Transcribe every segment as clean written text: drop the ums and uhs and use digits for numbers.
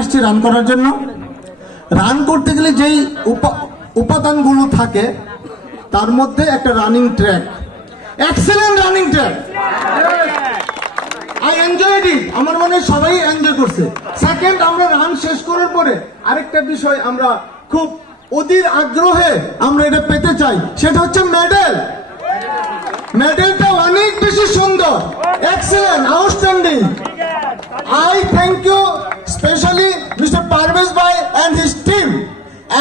আসছি রান করার জন্য। রান করতে গেলে যেই উপাদানগুলো থাকে তার মধ্যে একটা running track, excellent running track. I enjoyed ইট, আমার মনে হয় সবাই এনজয় করছে। সেকেন্ড, আমরা রান শেষ করার পরে আরেকটা বিষয় আমরা খুব অধীর আগ্রহে আমরা এটা পেতে চাই, সেটা হচ্ছে মেডেল। মেডেলটা অনেক বেশি সুন্দর, excellent, outstanding. I thank you specially Mr. Parvez Bhai and his team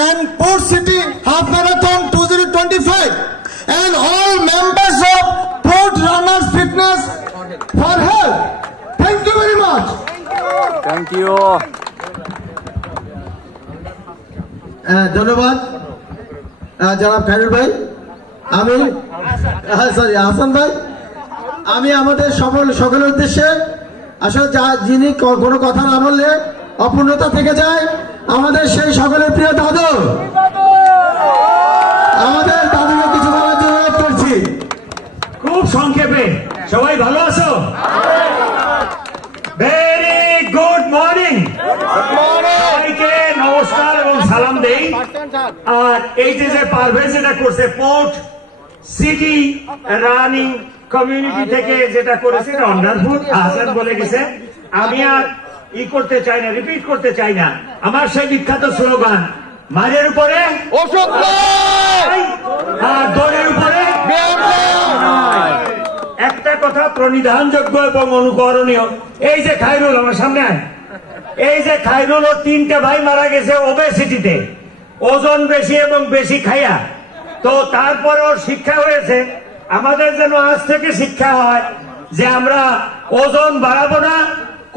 and Port City Half Marathon 2025 and all members of Port Runners Fitness for help. Thank you very much. Thank you. ধন্যবাদ জনাব খায়রুল ভাই। আমি হাসান ভাই, আমি আমাদের সকলের উদ্দেশ্যে আসলে যিনি কোনো কথা না বললে অপূর্ণতা থেকে যায়, আমাদের সেই সকলের প্রিয় দাদু, আমাদের দাদুকে কিছু বলার জন্য অনুরোধ করছি। খুব সংক্ষেপে, সবাই ভালো আছো? ভেরি গুড মর্নিং, সবাইকে নমস্কার এবং সালাম দেই। আর এই যে পারভেজ যেটা করছে, পোর্ট সিটি রানিং কমিউনিটি থেকে যেটা করেছে, ওয়ান্ডারফুল। হাসান বলে গেছে, আমি আর করতে চাই না, রিপিট করতে চাই না। আমার সেই বিখ্যাত স্লোগান, মাঝের উপরে আর দৌড়ের উপরে। একটা কথা প্রণিধানযোগ্য এবং অনুকরণীয়, এই যে খায়রুল আমার সামনে আয়, এই যে খায়রুল, ও 3টে ভাই মারা গেছে ওবেসিটিতে, ওজন বেশি এবং বেশি খাইয়া। তো তারপরে ওর শিক্ষা হয়েছে, আমাদের যেন আজ থেকে শিক্ষা হয় যে আমরা ওজন বাড়াবো না,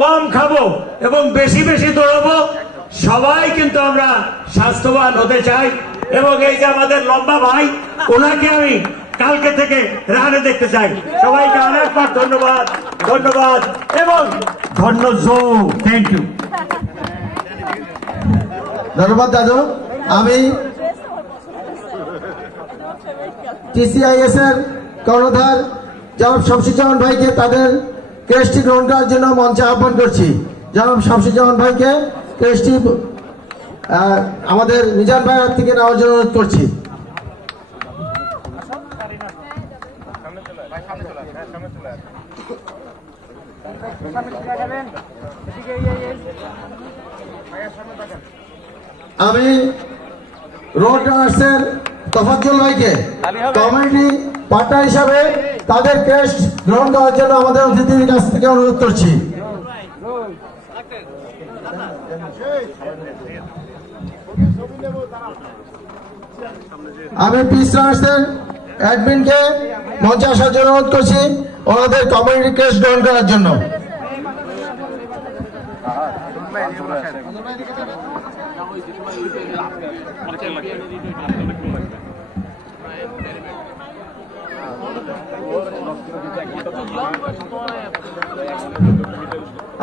কম খাবো এবং বেশি বেশি দৌড়াবো। সবাই কিন্তু আমরা স্বাস্থ্যবান হতে চাই। এবং এই যে আমাদের লম্বা ভাই, ওনাকে আমি কালকে থেকে রানে দেখতে চাই। সবাইকে অনেকবার ধন্যবাদ, ধন্যবাদ এবং থ্যাংক ইউ। ধন্যবাদ দাদু। আমি TCIS এর কর্ণধার জনাব শামসুজ্জামান ভাইকে তাদের ক্রেস্টটি গ্রহণ করার জন্য মঞ্চে আহ্বান করছি। জনাব শামসুজ্জামান ভাইকে ক্রেস্টটি আমাদের মিজান ভাইয়ের হাত থেকে নেওয়ার জন্য অনুরোধ করছি। আমি রোড রানার্সের তফাজ্জল ভাইকে কমিউনিটি পার্টনার হিসাবে তাদের ক্রেস্ট গ্রহণ করার জন্য আমাদের অতিথির কাছ থেকে অনুরোধ করছি। আমি পিস রানার্সের অ্যাডমিনকে মঞ্চে আসার জন্য অনুরোধ করছি ওনাদের কমিউনিটি ক্রেস্ট গ্রহণ করার জন্য।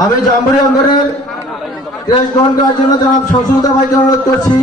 আমি জাম্বুরি অঙ্গনের ক্রেস্ট গ্রহণ করার জন্য জনাব শামসুদ্দা ভাইকে অনুরোধ করছি।